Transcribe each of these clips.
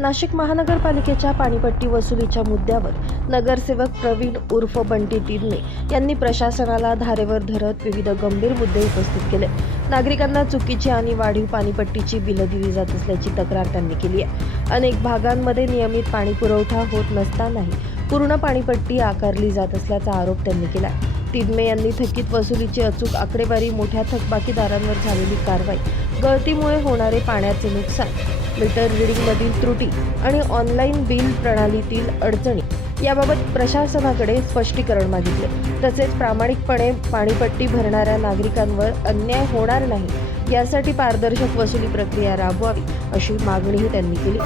नाशिक महानगरपालिकेच्या पाणीपट्टी वसुलीच्या मुद्द्यावर नगरसेवक प्रवीण उर्फ बंटी तिडमे यांनी प्रशासनाला धारेवर धरत विविध गंभीर मुद्दे उपस्थित केले। नागरिकांना चुकीची आणि वाढीव पाणीपट्टीची बिलं दिली जात असल्याची तक्रार त्यांनी केली आहे। अनेक भागांमध्ये नियमित पाणी पुरवठा होत नसतानाही पूर्ण पाणीपट्टी आकारली जात असल्याचा आरोप त्यांनी केला। तिडमे यांनी थकीत वसुलीची अचूक आकडेवारी, मोठ्या थकबाकीदारांवर झालेली कारवाई, गळतीमुळे होणारे पाण्याचे नुकसान, मीटर रीडिंगमधील त्रुटी आणि ऑनलाईन बिल प्रणालीतील अडचणी याबाबत प्रशासनाकडे स्पष्टीकरण मागितले। तसेच प्रामाणिकपणे पाणीपट्टी भरणाऱ्या नागरिकांवर अन्याय होणार नाही यासाठी पारदर्शक वसुली प्रक्रिया राबवावी अशी मागणीही त्यांनी केली।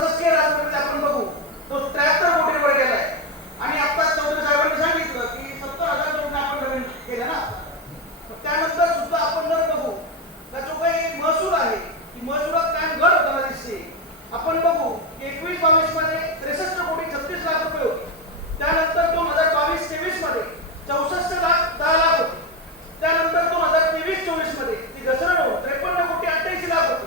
आपण बघू 21-22 मध्ये 63 कोटी 36 लाख रुपये होते। त्यानंतर 2022-23 मध्ये 64 लाख 10 लाख होते। त्यानंतर 2023-24 मध्ये ती घसरण होऊन 53 कोटी 88 लाख होते।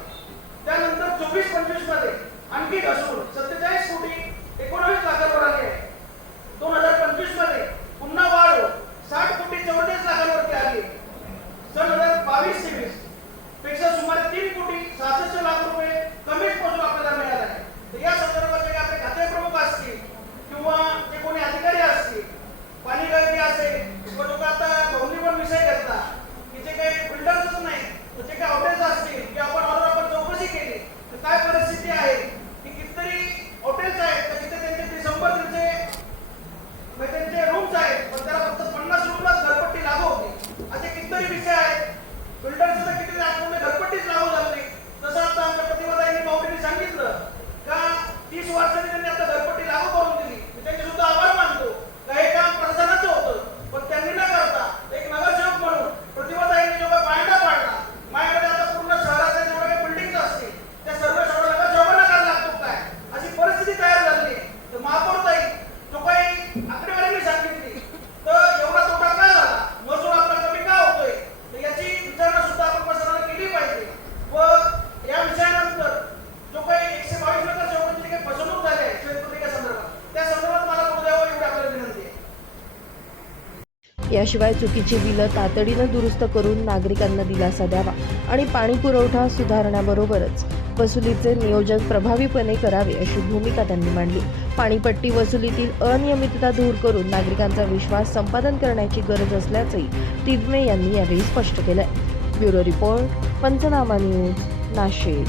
त्यानंतर 24-25 मध्ये आणखी घसरून 47 कोटी 19 लाखांवर आली आहे। 2025 मध्ये पुन्हा वाढ होऊन 60 कोटी 34 लाखांवरती आली आहे। सन 2022-23 पेक्षा सुमारे 3 कोटी 66 लाख रुपये कमीच महसूल आपल्याला मिळाला आहे। तर या संदर्भात जे आपले खाते प्रमुख असतील किंवा जे कोणी अधिकारी असतील, पाणी गळती असेल किंवा जो आता बहुनी पण विषय घेतला की जे काही बिल्डर्सच नाही तर जे काही हॉटेल्स असतील की आपण चौकशी केली तर काय परिस्थिती आहे की कितीतरी हॉटेल्स आहेत तर तिथे त्यांचे डिसेंबर त्यांचे रूम्स आहेत पण त्याला फक्त 50 रुपयात घरपट्टी लागू होती। असे कितीतरी विषय आहेत। बिल्डर्सला किती लाखांमध्ये घरपट्टीच लागू झाली। जसं आता आमच्या प्रतिभाताईंनी माऊलींनी सांगितलं का 30 वर्षांनी त्यांनी आता घरपट्टी लागू करून दिली। मी त्यांचे सुद्धा आभार मानतो का हे काम प्रशासनाचं होतं पण त्यांनी न करता एक नगरसेवक म्हणून प्रतिभाताईंनी जेव्हा पायंडा पाडला, माझ्याकडे आता पूर्ण शहरातल्या जेवढ्या काही बिल्डिंग्स असतील त्या सर्व शहराला जेवढा नकार लागतो काय अशी परिस्थिती तयार झाली। तर महापौरताई जो काही आकडेवारी मी सांगितली तर एवढा तोटा का झाला, महसूल आपला कमी का होतोय तर याची विचारणा सुद्धा आपण प्रशासनाला केली पाहिजे। व या विषयानंतर जो काही 122 नगरसेवकांची काही फसवणूक झाली आहे संदर्भात त्या संदर्भात मला बोलू द्यावं एवढी आपल्याला विनंती आहे। याशिवाय चुकीची बिलं तातडीनं दुरुस्त करून नागरिकांना दिलासा द्यावा आणि पाणी पुरवठा सुधारण्याबरोबरच वसुलीचे नियोजन प्रभावीपणे करावे अशी भूमिका त्यांनी मांडली। पाणीपट्टी वसुलीतील अनियमितता दूर करून नागरिकांचा विश्वास संपादन करण्याची गरज असल्याचंही तिडमे यांनी यावेळी स्पष्ट केलंय। ब्युरो रिपोर्ट, पंचनामा न्यूज, नाशिक।